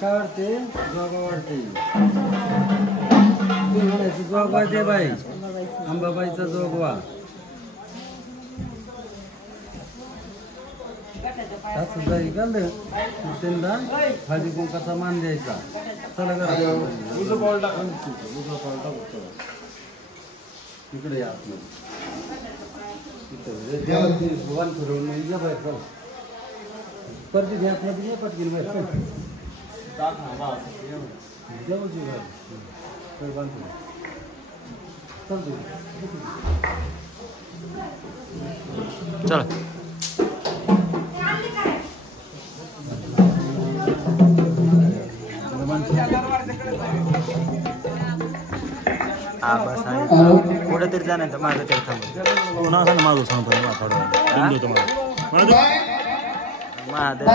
काय वाटते जोगा वाटते जोगवा दे बाई अंबाबाईचा जोगवा असं जाई काढलं त्यांना हळदी कुंकाचा मान द्यायचा चला करा उजं पाऊल टाका इकडे या आतमध्ये भगवान फिरवून या बाहेर चला परती घ्या आतमध्ये या पटकीन बाहेर देवाची घर बांधतो चालतो चला हा बस पुढे तरी जाणार तर मागं तरी थांबू पुन्हा सांग मागू सांगतो महादेव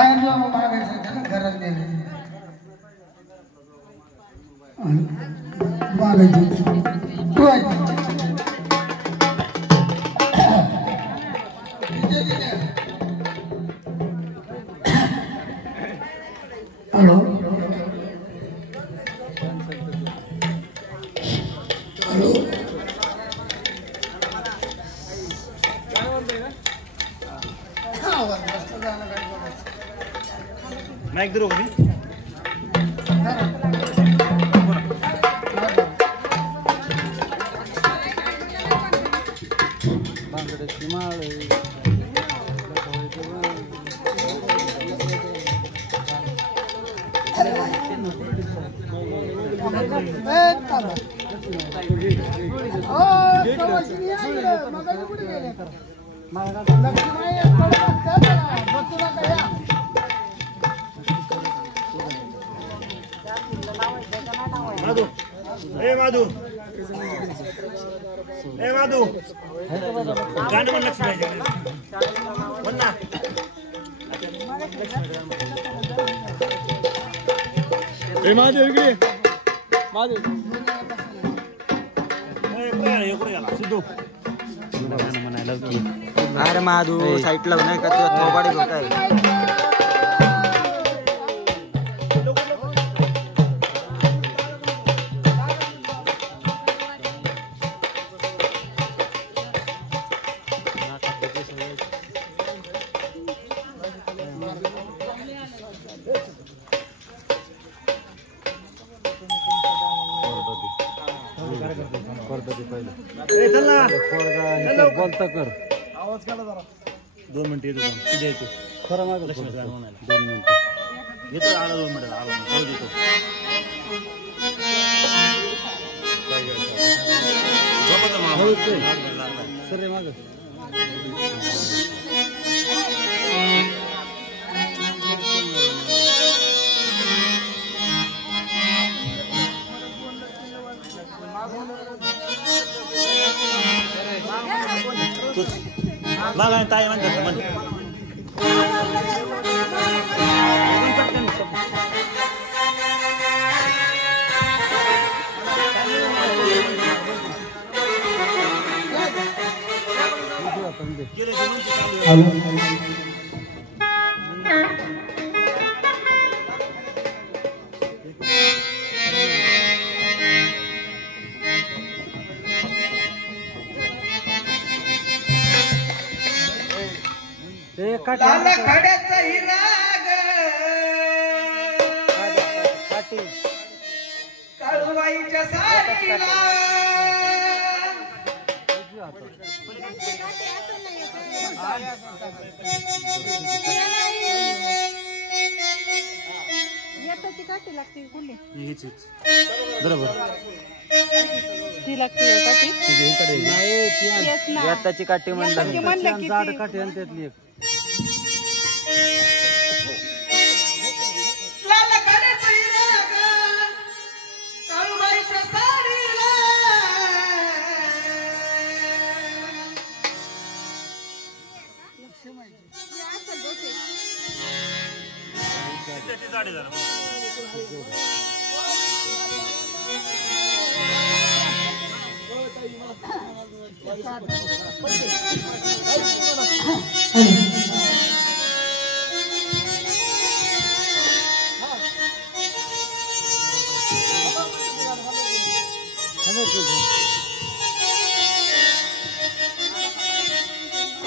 हॅलो माईक धरू मी बांगड्याची माळ माधू ए माधू ए माधू गाणं म्हण लक्ष्मी म्हण ना ए माधू इकडे माधू सिद्धू म्हणायला अरे माधू साईडला नाही का तुझ्या थोबाडी लोक आहे बोलता कर आवाज काढा जरा 2 मिनिटं येतो तुझ्या येतो खरं माझं 2 मिनिटं येतो आला 2 मिनिटं आला पाऊस येतो सर रे माझं लागा ताई म्हणतात म्हण खड्याचा हिराग काळूबाईच्या साडीला ती काठी लागते कुठली बरोबर ती लागते काठी याताची काठी म्हणलं जाड काठी आणि त्यातली एक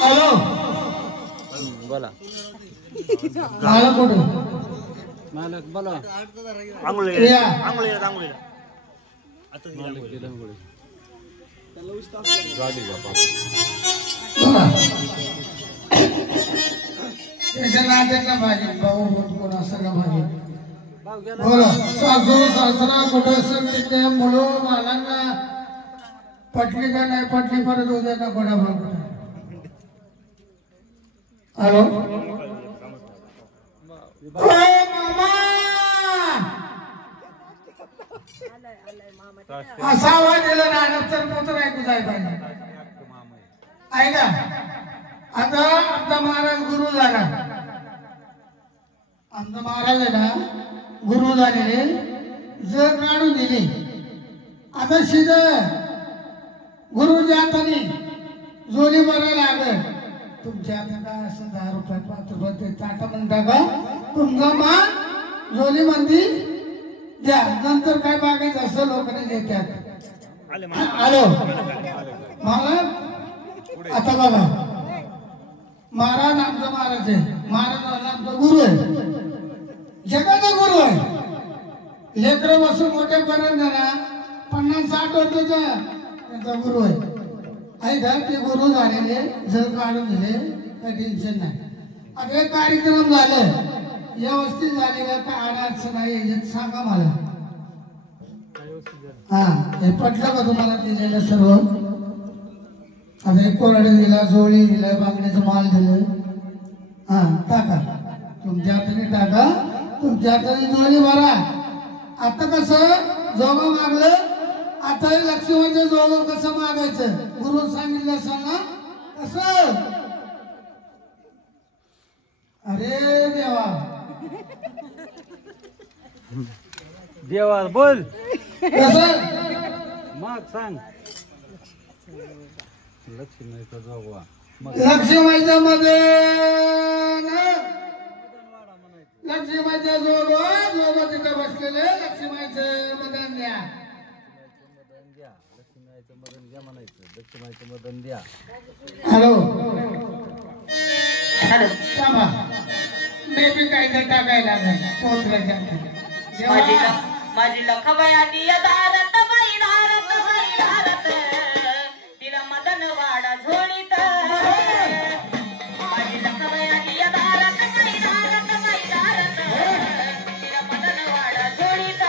हॅलो बोला मला कुठं मालक बोला या बघा त्याच्या नात्यातला भाजी भाऊ कोण सगळं भाजी बोला सासू सासरा कुठं असेल तिथे मुलं बालांना पटली का नाही पटली परत उद्या ना गोडा भाऊ हॅलो असा आवाज दिला ना तर पोतर ऐकू जाय पाहिजे ऐका आता आमचा महाराज गुरु झाला आमचा महाराज आहे ना गुरु झालेले जर काढून दिली आता शिज गुरुच्या हाताने जोली बरं लागल तुमच्या आता काय असं 10 रुपये 5 रुपये ते टाटा म्हणता का तुमचा मान जोली म्हणती द्या नंतर काय मागायचं असं लोकांनी देतात हॅलो मला आता बघा महाराज आमचा महाराज आहे महाराज आमचा गुरु आहे जगाचा गुरु आहे लेकरं बसून मोठेपर्यंत ना 50-60 वर्षाचा त्यांचा गुरु आहे ऐका ते गुरु झालेले जल काढून दिले काही टेन्शन नाही आता एक कार्यक्रम झाले व्यवस्थित झाले का काय अडचण नाही सांगा मला हा हे पटलं का तुम्हाला दिलेलं सर्व आता एक कोरडे दिला जोळी दिलं बांगड्याचं माल दिलं हा टाका तुमच्या हाताने टाका तुमच्या हाताने जोळी भरा आता कसं जोगं मागलं आता लक्ष्मीचं जोगं कसं मागायचं गुरु सांगितलं सांगा कसं अरे देवा देवा बोल कसं मग सांग लक्ष्मीचा जोगवा लक्ष्मीच्या मध्ये लक्ष्मीच्या जोग तिथे बसलेले लक्ष्मीचं मदन द्या लक्ष्मीचं मदन द्या म्हणायचं लक्ष्मीचं मदन द्या हॅलो हॅलो थांबा मी बी काही टाकायला पोहोचला माझी लखबाई आली दारत बाई दारत बाई दारत तिला मदन वाडा झोळीत माझी लखबाई आली दारत बाई दारत बाई दारत तिला मदन वाडा झोळीत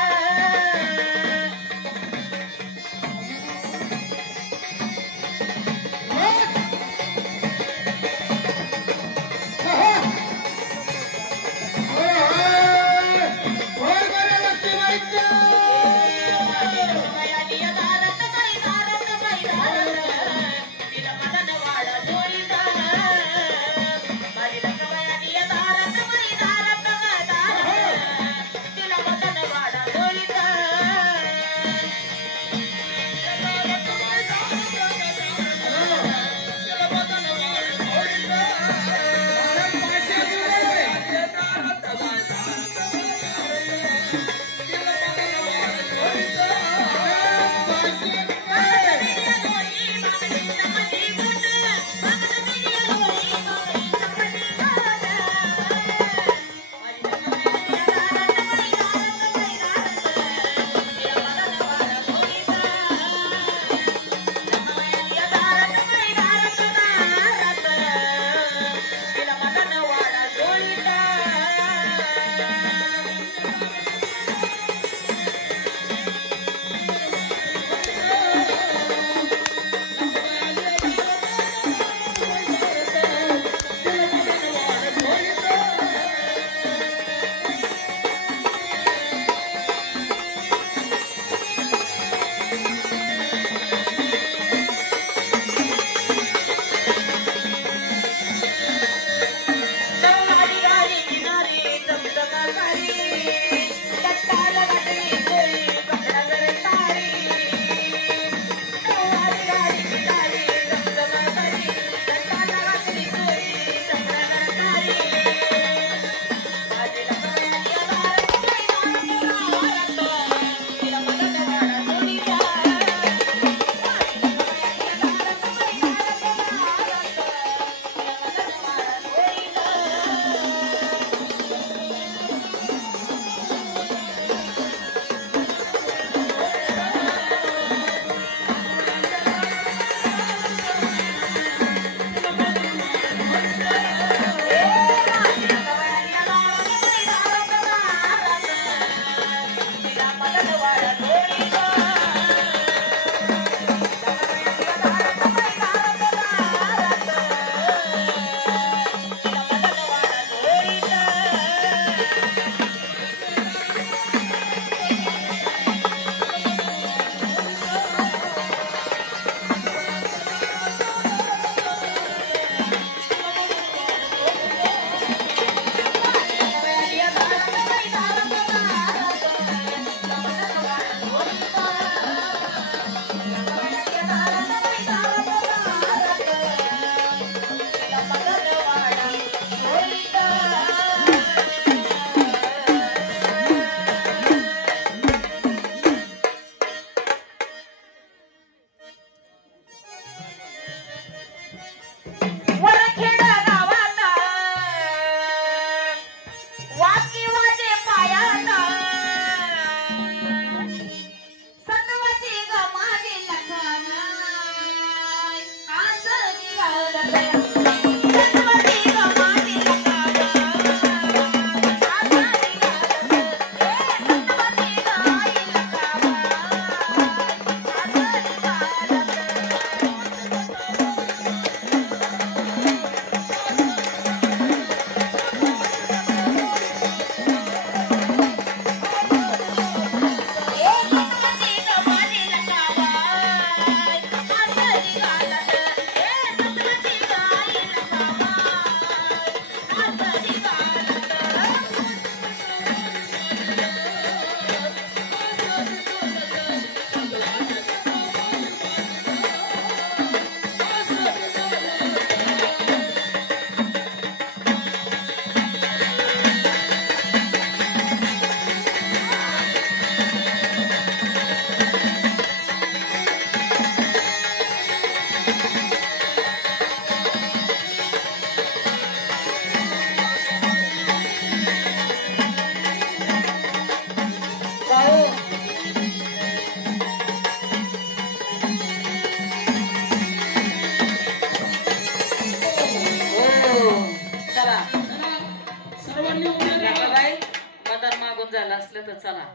असलं तर चला.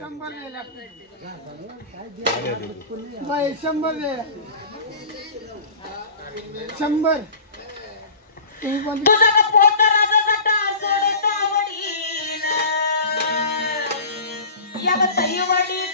शंभर बाई 100 दे 100 तुम्ही पण तुझा पोतराचा जटा सोडता वडील या तई वडील